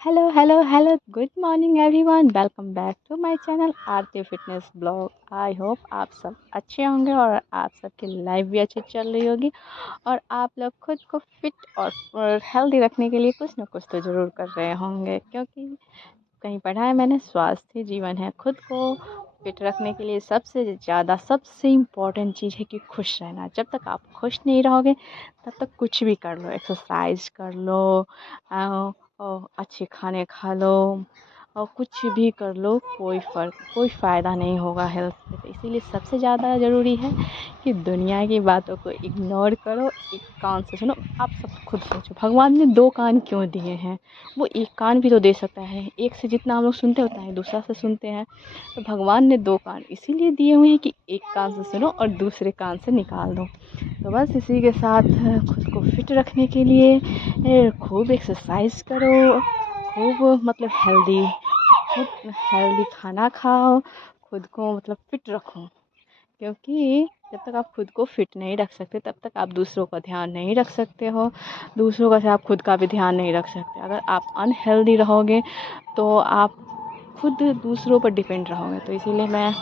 Hello hello hello good morning everyone. Welcome back to my channel Aarti fitness blog. I hope आप सब अच्छे होंगे और आप सबकी लाइफ भी अच्छी चल रही होगी और आप लोग खुद को फिट और हेल्दी रखने के लिए कुछ ना कुछ तो ज़रूर कर रहे होंगे, क्योंकि कहीं पढ़ा है मैंने, स्वास्थ्य जीवन है। खुद को फिट रखने के लिए सबसे ज़्यादा सबसे इम्पोर्टेंट चीज़ है कि खुश रहना। जब तक आप खुश नहीं रहोगे तब तक कुछ भी कर लो, एक्सरसाइज कर लो, और अच्छे खाने खा लो और कुछ भी कर लो, कोई फ़ायदा नहीं होगा हेल्थ पे। तो इसीलिए सबसे ज़्यादा ज़रूरी है कि दुनिया की बातों को इग्नोर करो, एक कान से सुनो। आप सब खुद सोचो, भगवान ने दो कान क्यों दिए हैं? वो एक कान भी तो दे सकता है। एक से जितना हम लोग सुनते होता है दूसरा से सुनते हैं, तो भगवान ने दो कान इसीलिए दिए हुए हैं कि एक कान से सुनो और दूसरे कान से निकाल दो। तो बस इसी के साथ खुद को फिट रखने के लिए खूब एक्सरसाइज करो, खूब मतलब हेल्दी खाना खाओ, खुद को मतलब फिट रखो। क्योंकि जब तक आप खुद को फिट नहीं रख सकते तब तक आप दूसरों का ध्यान नहीं रख सकते हो, दूसरों का से आप खुद का भी ध्यान नहीं रख सकते। अगर आप अनहेल्दी रहोगे तो आप खुद दूसरों पर डिपेंड रहोगे। तो इसीलिए मैं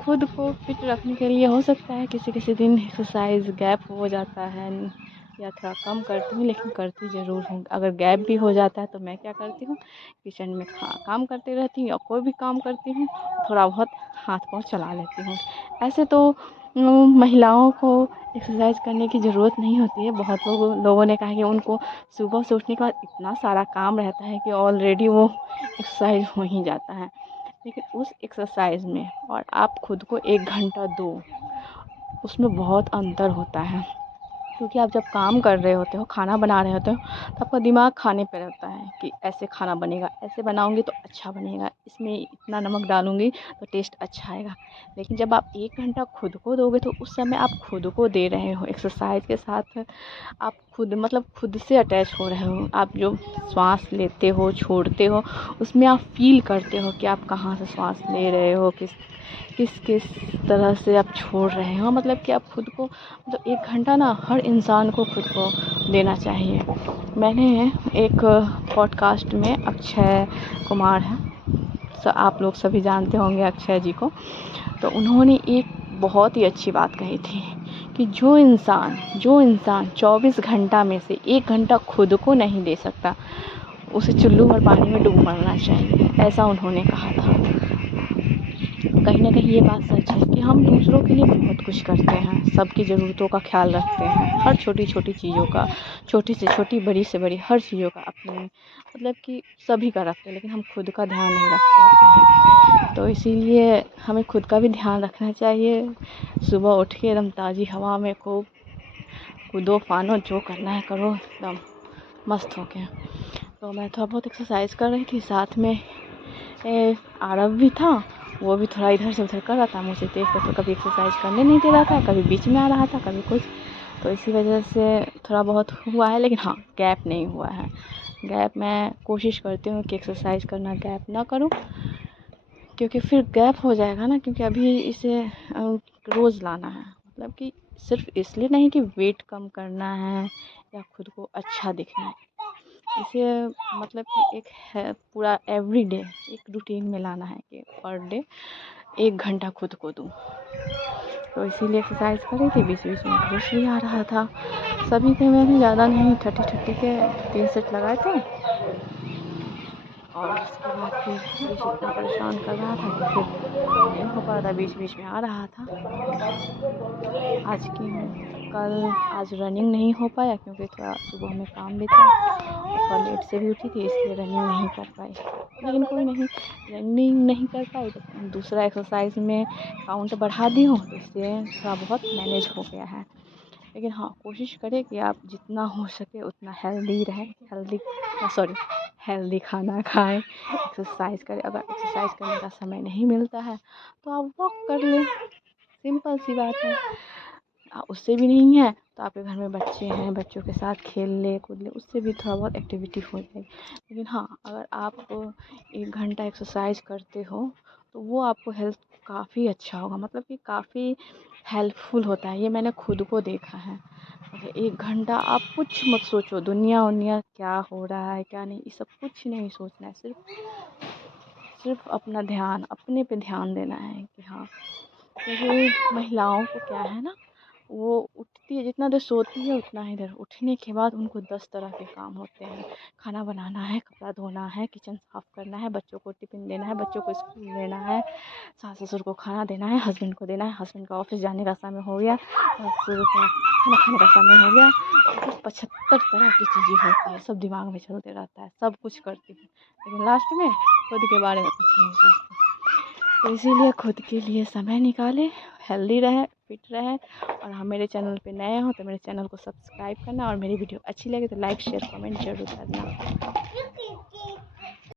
खुद को फिट रखने के लिए, हो सकता है किसी किसी दिन एक्सरसाइज गैप हो जाता है या थोड़ा कम करती हूँ, लेकिन करती ज़रूर हूँ। अगर गैप भी हो जाता है तो मैं क्या करती हूँ, किचन में काम करती रहती हूँ या कोई भी काम करती हूँ, थोड़ा बहुत हाथ पाँव चला लेती हूँ। ऐसे तो महिलाओं को एक्सरसाइज करने की ज़रूरत नहीं होती है। बहुत लोगों ने कहा कि उनको सुबह से उठने के बाद इतना सारा काम रहता है कि ऑलरेडी वो एक्सरसाइज हो ही जाता है। लेकिन उस एक्सरसाइज में और आप खुद को 1 घंटा दो, उसमें बहुत अंतर होता है। क्योंकि आप जब काम कर रहे होते हो, खाना बना रहे होते हो, तो आपका दिमाग खाने पे रहता है कि ऐसे खाना बनेगा, ऐसे बनाऊंगी तो अच्छा बनेगा, इसमें इतना नमक डालूंगी तो टेस्ट अच्छा आएगा। लेकिन जब आप 1 घंटा खुद को दोगे तो उस समय आप खुद को दे रहे हो। एक्सरसाइज के साथ आप खुद मतलब खुद से अटैच हो रहे हो। आप जो श्वास लेते हो छोड़ते हो, उसमें आप फील करते हो कि आप कहाँ से श्वास ले रहे हो, किस किस किस तरह से आप छोड़ रहे हो। मतलब कि आप खुद को मतलब 1 घंटा ना हर इंसान को खुद को देना चाहिए। मैंने एक पॉडकास्ट में अक्षय कुमार है, आप लोग सभी जानते होंगे अक्षय जी को। तो उन्होंने एक बहुत ही अच्छी बात कही थी कि जो इंसान 24 घंटा में से 1 घंटा खुद को नहीं दे सकता, उसे चुल्लू और पानी में डूब मरना चाहिए, ऐसा उन्होंने कहा था। कहीं ना कहीं ये बात सच है कि हम दूसरों के लिए बहुत कुछ करते हैं, सबकी ज़रूरतों का ख्याल रखते हैं, हर छोटी छोटी चीज़ों का, छोटी से छोटी बड़ी से बड़ी हर चीज़ों का अपने मतलब कि सभी का रखते हैं, लेकिन हम खुद का ध्यान नहीं रख पाते हैं। तो इसीलिए हमें खुद का भी ध्यान रखना चाहिए। सुबह उठ के एकदम ताज़ी हवा में खूब कूदो फानो, जो करना है करो एकदम मस्त हो के। तो मैं थोड़ा बहुत एक्सरसाइज कर रही थी, साथ में आरव भी था, वो भी थोड़ा इधर से उधर कर रहा था। मुझे देख कर तो कभी एक्सरसाइज करने नहीं दे रहा था, कभी बीच में आ रहा था, कभी कुछ। तो इसी वजह से थोड़ा बहुत हुआ है, लेकिन हाँ गैप नहीं हुआ है। गैप मैं कोशिश करती हूँ कि एक्सरसाइज करना गैप ना करूँ, क्योंकि फिर गैप हो जाएगा ना। क्योंकि अभी इसे रोज़ लाना है, मतलब कि सिर्फ इसलिए नहीं कि वेट कम करना है या खुद को अच्छा दिखना है, इसे मतलब कि एक है पूरा एवरीडे एक रूटीन में लाना है कि पर डे 1 घंटा खुद को दूँ। तो इसीलिए एक्सरसाइज कर रही थी, बीच बीच में घूस भी आ रहा था। सभी के मैंने ज़्यादा नहीं, 30 के 3 सेट लगाए थे। और उसके बाद फिर बीच इतना परेशान कर रहा था कि फिर नहीं हो पा रहा था, बीच बीच में आ रहा था। आज की हूँ, कल आज रनिंग नहीं हो पाया क्योंकि थोड़ा सुबह में काम भी था और थोड़ा लेट से भी उठी थी, इसलिए रनिंग नहीं कर पाई। लेकिन कोई नहीं, रनिंग नहीं कर पाई तो दूसरा एक्सरसाइज में काउंट बढ़ा दी हूँ, तो इससे थोड़ा बहुत मैनेज हो गया है। लेकिन हाँ, कोशिश करें कि आप जितना हो सके उतना हेल्दी रहें, हेल्दी खाना खाएं, एक्सरसाइज करें। अगर एक्सरसाइज करने का समय नहीं मिलता है तो आप वॉक कर लें, सिंपल सी बात है। उससे भी नहीं है तो आपके घर में बच्चे हैं, बच्चों के साथ खेल ले कूद ले, उससे भी थोड़ा बहुत एक्टिविटी हो जाएगी। लेकिन हाँ, अगर आप 1 घंटा एक्सरसाइज करते हो तो वो आपको हेल्थ काफ़ी अच्छा होगा, मतलब कि काफ़ी हेल्पफुल होता है। ये मैंने खुद को देखा है। मतलब 1 घंटा आप कुछ मत सोचो, दुनिया वुनिया क्या हो रहा है क्या नहीं, ये सब कुछ नहीं सोचना है। सिर्फ अपना ध्यान अपने पे ध्यान देना है कि हाँ, क्योंकि महिलाओं को क्या है ना, वो उठती है, जितना देर सोती है उतना ही देर, उठने के बाद उनको 10 तरह के काम होते हैं। खाना बनाना है, कपड़ा धोना है, किचन साफ करना है, बच्चों को टिफिन देना है, बच्चों को स्कूल लेना है, सास ससुर को खाना देना है, हस्बैंड को देना है, हस्बैंड का ऑफिस जाने का समय हो गया, ससुर का खाना खाने का समय हो गया। मतलब 75 तरह की चीज़ें होती है, सब दिमाग में चलते रहता है, सब कुछ करती हूँ, लेकिन लास्ट में खुद के बारे में कुछ नहीं सोचती। तो इसीलिए खुद के लिए समय निकालें, हेल्दी रहें, फिट रहें। और हाँ, मेरे चैनल पे नए हो तो मेरे चैनल को सब्सक्राइब करना, और मेरी वीडियो अच्छी लगे तो लाइक शेयर कमेंट ज़रूर करना।